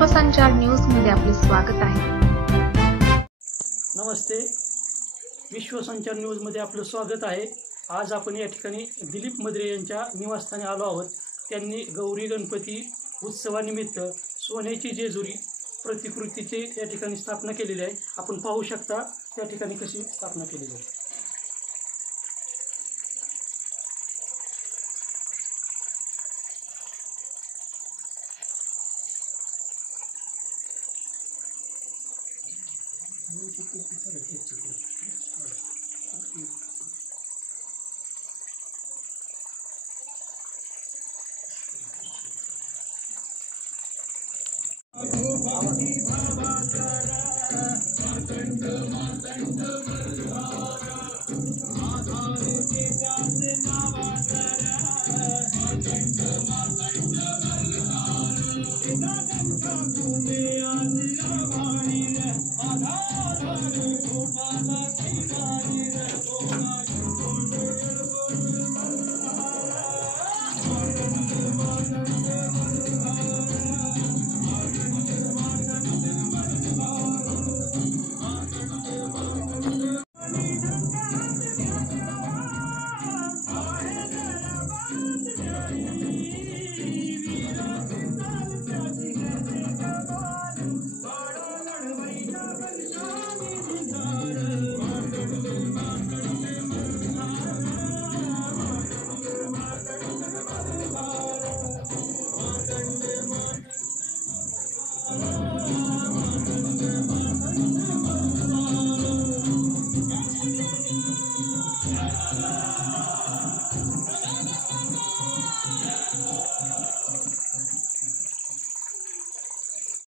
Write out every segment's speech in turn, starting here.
Vishwasanchar news मध्ये आपले स्वागत आहे। नमस्ते, विश्वसंचार न्यूज मध्ये आपलं स्वागत आहे। आज आपण या ठिकाणी दिलीप मद्रे यांच्या निवासस्थानी आलो आहोत। त्यांनी गौरी गणपती उत्सवानिमित्त सोन्याची जेजुरी प्रतिकृतीची या ठिकाणी स्थापना केलेली आहे। आपण पाहू शकता त्या ठिकाणी कशी स्थापना केलेली आहे।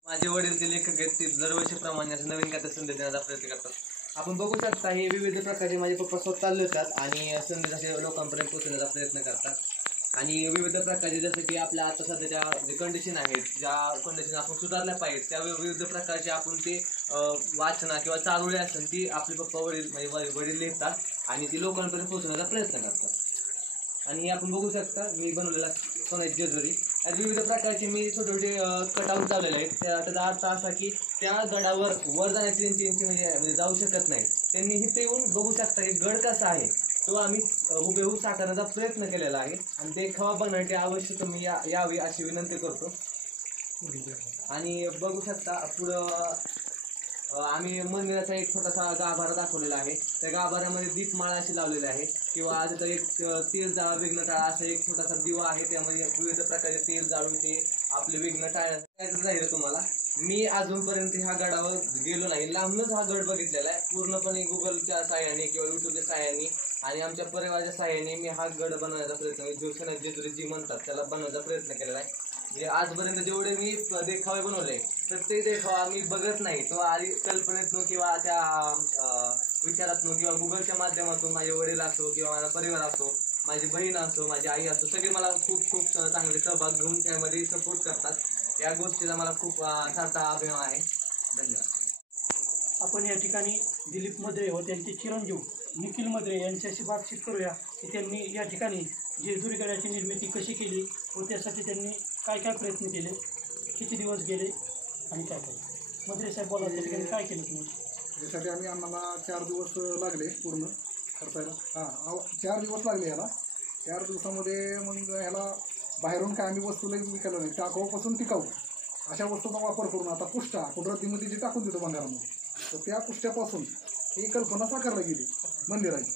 माझे वडील जे लेखक आहेत ते दरवर्षीप्रमाणे असं नवीन काहीतरी संदेश देण्याचा प्रयत्न करतात। आपण बघू शकता हे विविध प्रकारचे माझे पप्पा स्वतः चालले होतात आणि संदेश असे लोकांपर्यंत पोहोचवण्याचा प्रयत्न करतात। आणि विविध प्रकारचे जसं की आपल्या आता सध्याच्या जे कंडिशन आहेत, ज्या कंडिशन आपण सुधारल्या पाहिजेत त्या विविध प्रकारचे आपण ते वाचना किंवा चारोळी असेल ती आपले पप्पा वडील लिहितात आणि ती लोकांपर्यंत पोहोचवण्याचा प्रयत्न करतात। आणि आपण बघू शकता मी बनवलेला सोन्याची जेजुरी, यात विविध प्रकारचे मी छोटे छोटे कटआउट लावलेले आहेत। त्याचा अर्थ असा की त्या गडावर वर जाण्याची त्यांची म्हणजे जाऊ शकत नाही, त्यांनी इथे येऊन बघू शकता की गड कसा आहे तो आम्ही हुबेहूब साकारण्याचा प्रयत्न केलेला आहे। आणि देखावा बनवण्याची अवश्य तुम्ही यावी अशी विनंती करतो। आणि बघू शकता पुढं आम्ही मंदिराचा एक छोटासा गाभारा दाखवलेला आहे। त्या गाभाऱ्यामध्ये दीपमाळा अशी लावलेली आहे किंवा तिथं एक तेल जाळा विघ्न टाळा असा एक छोटासा दिवा आहे, त्यामध्ये विविध प्रकारचे तेल जाळून ते आपले विघ्न टाळण्याचं राहिलं। तुम्हाला मी अजूनपर्यंत ह्या गडावर गेलो नाही, लांबूनच हा गड बघितलेला आहे। पूर्णपणे गुगलच्या साहाय्याने किंवा युट्यूबच्या साहाय्याने आणि आमच्या परिवाराच्या साहाय्याने मी हा गड बनवण्याचा प्रयत्न सोन्याची जेजुरी जी म्हणतात त्याला बनवण्याचा प्रयत्न केलेला आहे। म्हणजे आजपर्यंत जेवढे मी देखावे बनवले प्रत्येक देखावा मी बघत नाही, तो आधी कल्पनेतून किंवा त्या विचारातून किंवा गुगलच्या माध्यमातून माझे वडील असो किंवा माझा परिवार असो, माझी बहीण असो, माझी आई असो, सगळे मला खूप चांगले सहभाग घेऊन त्यामध्ये सपोर्ट करतात। या गोष्टीला मला खूप सार्था अभिमान आहे। धन्यवाद। आपण या ठिकाणी दिलीप मद्रे व त्यांचे चिरंजीव निखिल मद्रे यांच्याशी बातचीत करूया की त्यांनी या ठिकाणी जेजुरी गडाची निर्मिती कशी केली व त्यासाठी त्यांनी काय काय प्रयत्न केले, किती दिवस गेले आणि काय काय। मद्रे साहेब बोला, त्या ठिकाणी काय केलं तुम्ही? यासाठी आम्हाला 4 दिवस लागले पूर्ण खर्चायला। 4 दिवस लागले ह्याला। 4 दिवसामध्ये मग ह्याला बाहेरून काय आम्ही वस्तू लगेच विकायला नाही, टाकाऊपासून टिकाऊ अशा वस्तूचा वापर करून आता पुष्टा आपण रद्दीमध्ये जे टाकून देतो बंधारामध्ये, तर त्या पुष्ट्यापासून ही कल्पना साकारला गेली मंदिराची।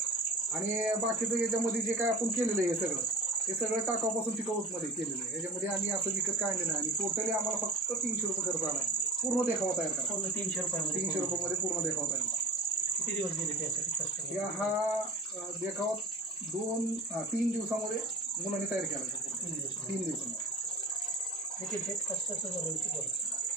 आणि बाकीचं याच्यामध्ये जे काय आपण केलेलं आहे हे सगळं टाकाऊपासून टिकाऊमध्ये केलेलं आहे। याच्यामध्ये आम्ही असं विकत काय नाही आणि टोटली आम्हाला फक्त 300 रुपये खर्च आला पूर्ण देखावा तयार करा। पूर्ण 300 रुपयामध्ये 300 रुपयामध्ये पूर्ण देखावा तयार करा। किती दिवस गेले त्यासाठी? हा देखावा 3 दिवसामध्ये मुलांनी तयार केला। 3 दिवसामध्ये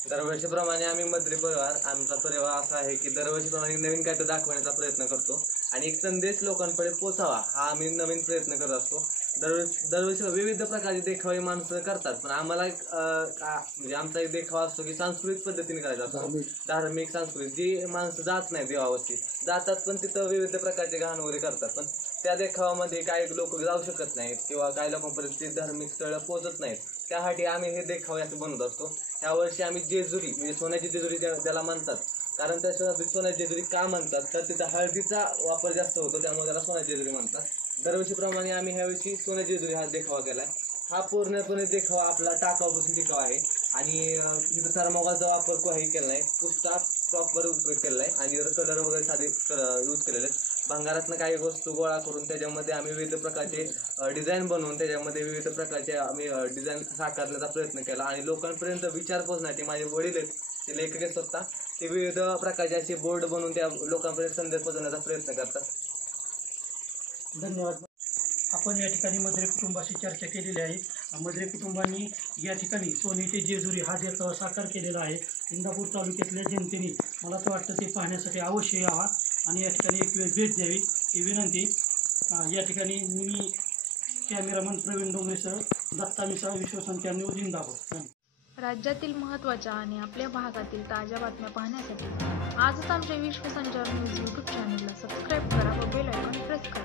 दरवर्षीप्रमाणे आम्ही मद्रे परिवार, आमचा परिवार असा आहे की दरवर्षीप्रमाणे नवीन काय तर दाखवण्याचा प्रयत्न करतो आणि एक संदेश लोकांपर्यंत पोचावा हा आम्ही नवीन प्रयत्न करत असतो। दरवर्षी विविध प्रकारचे देखावे माणसं करतात, पण आम्हाला म्हणजे आमचा एक देखावा असतो की सांस्कृतिक पद्धतीने करायचा असतो, धार्मिक सांस्कृतिक। जी माणसं जात नाही देवावरती जातात पण तिथं विविध प्रकारचे घाण वगैरे करतात, पण त्या देखावामध्ये काही लोक जाऊ शकत नाहीत किंवा काही लोकांपर्यंत ते धार्मिक स्थळं पोहोचत नाहीत। त्यासाठी आम्ही हे देखावे असं बनवत असतो. यावर्षी आम्ही जेजुरी म्हणजे सोन्याची जेजुरी त्याला म्हणतात, कारण त्या सोन्याची जेजुरी का म्हणतात तर तिथं हळदीचा वापर जास्त होतो, त्यामुळे त्याला सोन्याची जेजुरी म्हणतात. दरवर्षीप्रमाणे आम्ही ह्यावर्षी सोन्याची जेजुरी हा देखावा केला आहे. हा पूर्णपणे देखावा आपला टाकाऊपासून टिकावा आहे आणि इथं थर्मोकॉलचा वापर काही केला नाही, पुष्टा प्रॉपर उपयोग केला आहे आणि कलर वगैरे साधे यूज केलेले आहेत. भंगारातनं काही वस्तू गोळा करून त्याच्यामध्ये आम्ही विविध प्रकारचे डिझाईन बनवून त्याच्यामध्ये विविध प्रकारचे आम्ही डिझाईन साकारण्याचा प्रयत्न केला आणि लोकांपर्यंत विचार पोहोचण्याचे माझे वडील आहेत, ते लेखक आहेत स्वतः, ते विविध प्रकारचे असे बोर्ड बनवून त्या लोकांपर्यंत संदेश पोहोचवण्याचा प्रयत्न करतात. धन्यवाद. आपण या ठिकाणी मद्रे कुटुंबाशी चर्चा केलेली आहे. मद्रे कुटुंबांनी या ठिकाणी सोन्याची जेजुरी हा देखावा साकार केलेला आहे. इंदापूर तालुक्यातल्या जनतेने मला तर वाटतं ते पाहण्यासाठी अवश्य यावा आणि या ठिकाणी एक वेळ भेट द्यावी ही विनंती. या ठिकाणी मी कॅमेरामन प्रवीण डोंगरेसह दत्ता मिसाळ, विश्वसंचार न्यूज, इंदापूर. राज्यातील महत्त्वाच्या आणि आपल्या भागातील ताज्या बातम्या पाहण्यासाठी आजच आमच्या विश्वसंचार न्यूज यूट्यूब चॅनलला सबस्क्राईब करा व बेल आयकॉन प्रेस करा.